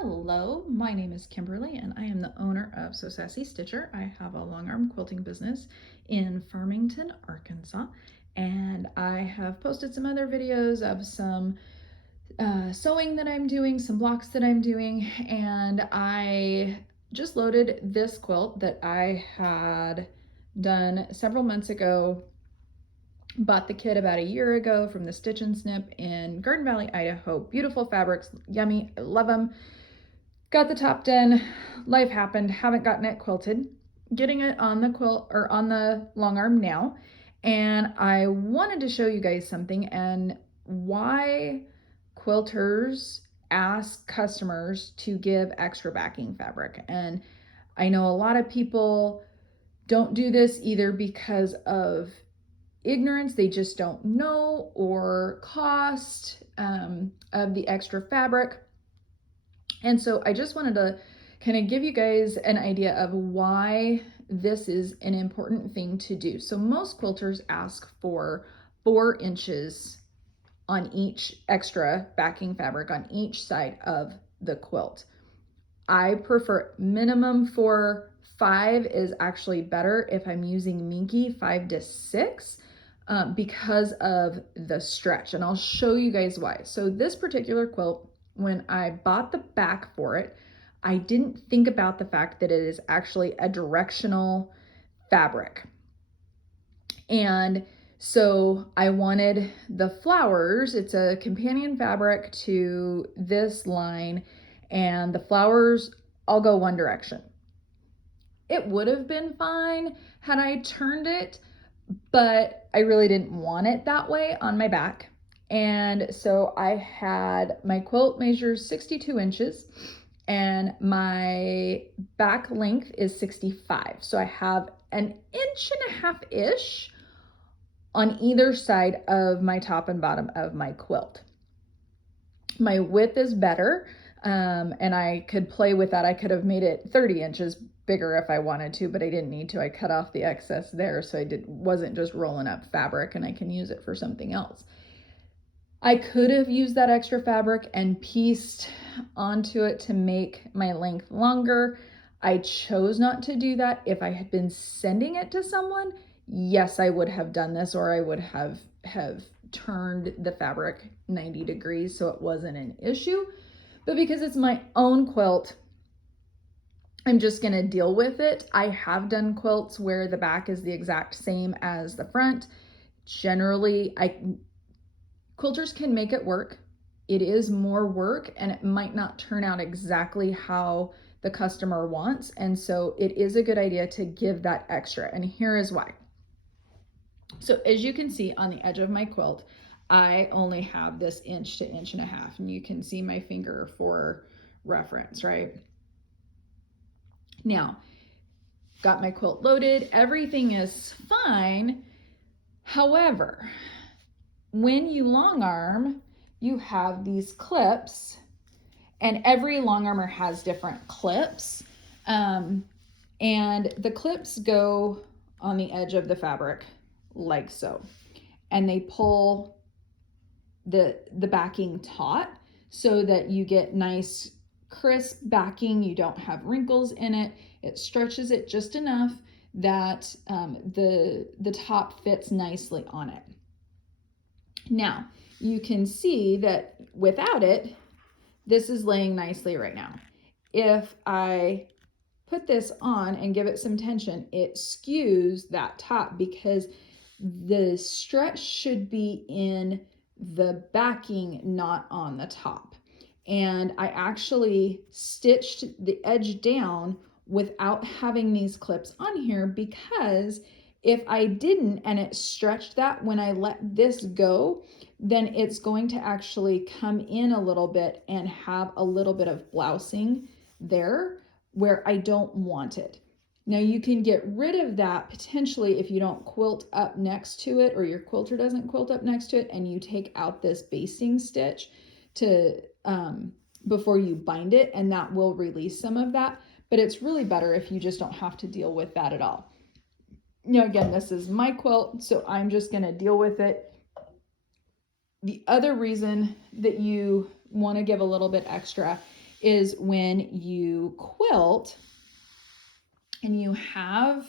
Hello, my name is Kimberly and I am the owner of So Sassy Stitcher. I have a long arm quilting business in Farmington, Arkansas, and I have posted some other videos of some sewing that I'm doing, some blocks that I'm doing, and I just loaded this quilt that I had done several months ago. Bought the kit about a year ago from the Stitch and Snip in Garden Valley, Idaho. Beautiful fabrics, yummy, I love them. Got the top done, life happened, haven't gotten it quilted. Getting it on the quilt or on the long arm now. And I wanted to show you guys something and why quilters ask customers to give extra backing fabric. And I know a lot of people don't do this either because of ignorance, they just don't know, or cost of the extra fabric. And so I just wanted to kind of give you guys an idea of why this is an important thing to do. So most quilters ask for 4 inches on each extra backing fabric on each side of the quilt. I prefer minimum 4. 5 is actually better if I'm using Minky, 5 to 6. Because of the stretch, and I'll show you guys why. So this particular quilt, when I bought the back for it, I didn't think about the fact that it is actually a directional fabric. And so I wanted the flowers, it's a companion fabric to this line, and the flowers all go one direction. It would have been fine had I turned it, but I really didn't want it that way on my back. And so I had my quilt measures 62 inches and my back length is 65. So I have an inch and a half ish on either side of my top and bottom of my quilt. My width is better, and I could play with that. I could have made it 30 inches bigger if I wanted to, but I didn't need to. I cut off the excess there, so I wasn't just rolling up fabric, and I can use it for something else. I could have used that extra fabric and pieced onto it to make my length longer. I chose not to do that. If I had been sending it to someone, yes, I would have done this, or I would have turned the fabric 90 degrees so it wasn't an issue. But because it's my own quilt, I'm just gonna deal with it. I have done quilts where the back is the exact same as the front. Generally, quilters can make it work. It is more work and it might not turn out exactly how the customer wants. And so it is a good idea to give that extra. And here is why. So as you can see on the edge of my quilt, I only have this inch to inch and a half, and you can see my finger for reference, right? Now, got my quilt loaded, everything is fine. However, when you long arm, you have these clips, and every long armor has different clips. And the clips go on the edge of the fabric like so, and they pull the backing taut so that you get nice crisp backing. You don't have wrinkles in it. It stretches it just enough that the top fits nicely on it. Now you can see that without it, this is laying nicely right now. If I put this on and give it some tension, it skews that top because the stretch should be in the backing, not on the top. And I actually stitched the edge down without having these clips on here, because if I didn't and it stretched that, when I let this go, then it's going to actually come in a little bit and have a little bit of blousing there where I don't want it. Now you can get rid of that potentially if you don't quilt up next to it, or your quilter doesn't quilt up next to it, and you take out this basting stitch to before you bind it, and that will release some of that. But it's really better if you just don't have to deal with that at all. You know, again, this is my quilt, so I'm just gonna deal with it. The other reason that you want to give a little bit extra is when you quilt and you have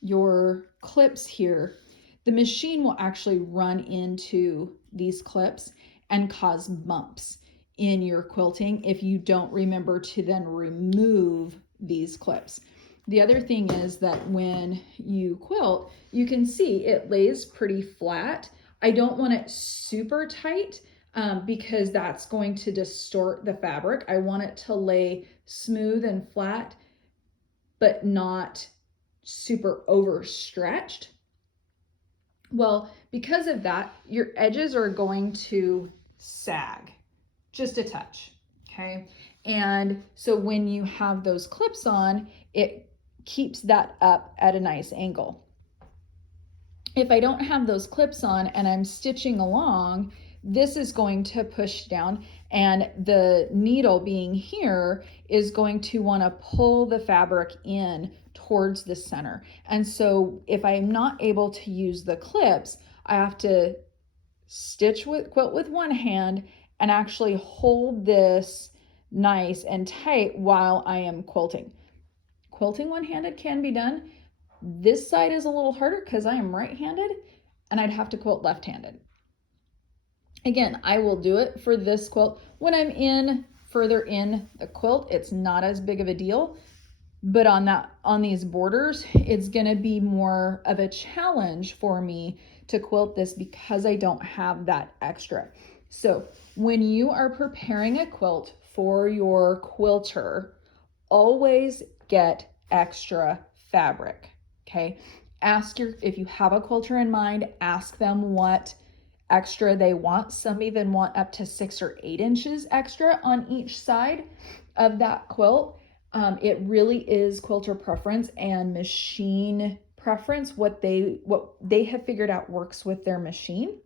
your clips here, the machine will actually run into these clips and cause bumps in your quilting if you don't remember to then remove these clips. The other thing is that when you quilt, you can see it lays pretty flat. I don't want it super tight because that's going to distort the fabric. I want it to lay smooth and flat, but not super overstretched. Well, because of that, your edges are going to sag just a touch, okay? And so when you have those clips on, it keeps that up at a nice angle. If I don't have those clips on and I'm stitching along, this is going to push down, and the needle being here is going to want to pull the fabric in towards the center. And so if I'm not able to use the clips, I have to quilt with one hand and actually hold this nice and tight while I am quilting. Quilting one-handed can be done. This side is a little harder because I am right-handed and I'd have to quilt left-handed. Again, I will do it for this quilt. When I'm further in the quilt, it's not as big of a deal. But on these borders, it's gonna be more of a challenge for me to quilt this because I don't have that extra. So when you are preparing a quilt for your quilter, always get extra fabric, okay? If you have a quilter in mind, ask them what extra they want. Some even want up to 6 or 8 inches extra on each side of that quilt. It really is quilter preference and machine preference, what they have figured out works with their machine.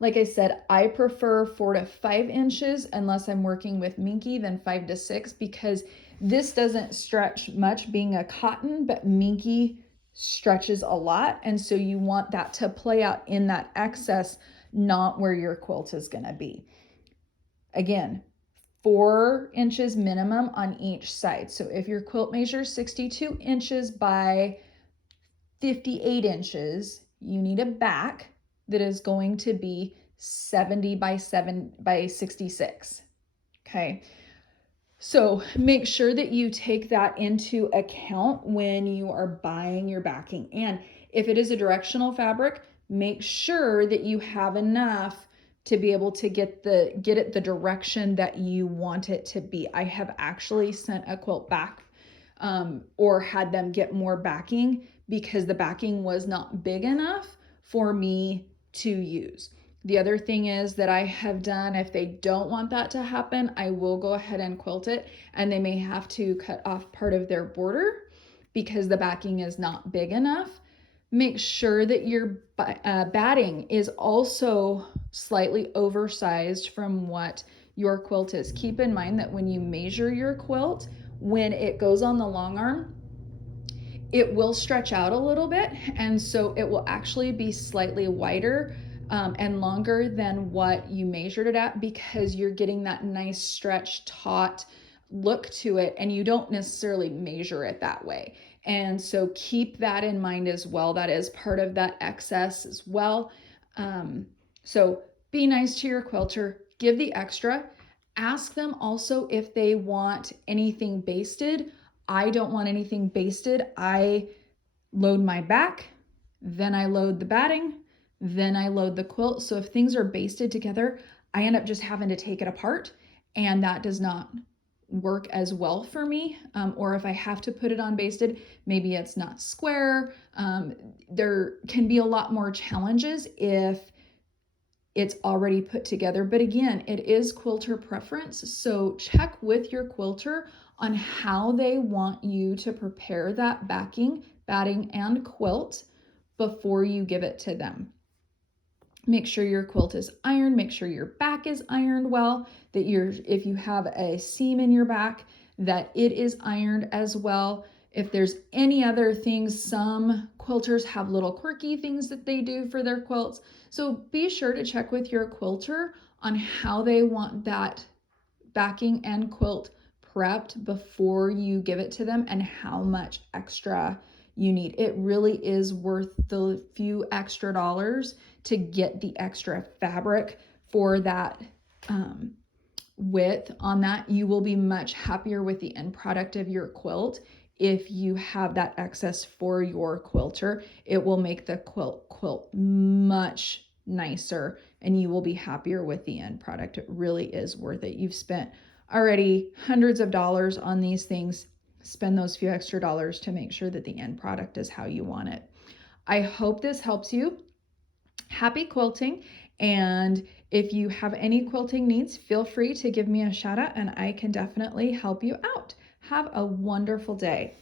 Like I said, I prefer 4 to 5 inches unless I'm working with minky, than 5 to 6, because this doesn't stretch much being a cotton, but minky stretches a lot. And so you want that to play out in that excess, not where your quilt is going to be. Again, 4 inches minimum on each side. So if your quilt measures 62 inches by 58 inches, you need a back that is going to be 70 by 66. Okay. So make sure that you take that into account when you are buying your backing. And if it is a directional fabric, make sure that you have enough to be able to get it the direction that you want it to be. I have actually sent a quilt back or had them get more backing because the backing was not big enough for me to use. The other thing is that I have done, if they don't want that to happen, I will go ahead and quilt it, and they may have to cut off part of their border because the backing is not big enough. Make sure that your batting is also slightly oversized from what your quilt is. Keep in mind that when you measure your quilt, when it goes on the long arm, it will stretch out a little bit, and so it will actually be slightly wider and longer than what you measured it at, because you're getting that nice stretch taut look to it, and you don't necessarily measure it that way. And so keep that in mind as well. That is part of that excess as well. So be nice to your quilter, give the extra. Ask them also if they want anything basted. I don't want anything basted. I load my back, then I load the batting, then I load the quilt. So if things are basted together, I end up just having to take it apart, and that does not work as well for me. Or if I have to put it on basted, maybe it's not square. There can be a lot more challenges if it's already put together. But again, it is quilter preference. So check with your quilter on how they want you to prepare that backing, batting, and quilt before you give it to them. Make sure your quilt is ironed. Make sure your back is ironed well, that if you have a seam in your back, that it is ironed as well. If there's any other things, some quilters have little quirky things that they do for their quilts. So be sure to check with your quilter on how they want that backing and quilt prepped before you give it to them and how much extra you need. It really is worth the few extra dollars to get the extra fabric for that width on that. You will be much happier with the end product of your quilt if you have that excess for your quilter. It will make the quilt much nicer and you will be happier with the end product. It really is worth it. You've spent already hundreds of dollars on these things. Spend those few extra dollars to make sure that the end product is how you want it. I hope this helps you. Happy quilting, and if you have any quilting needs, feel free to give me a shout out and I can definitely help you out. Have a wonderful day.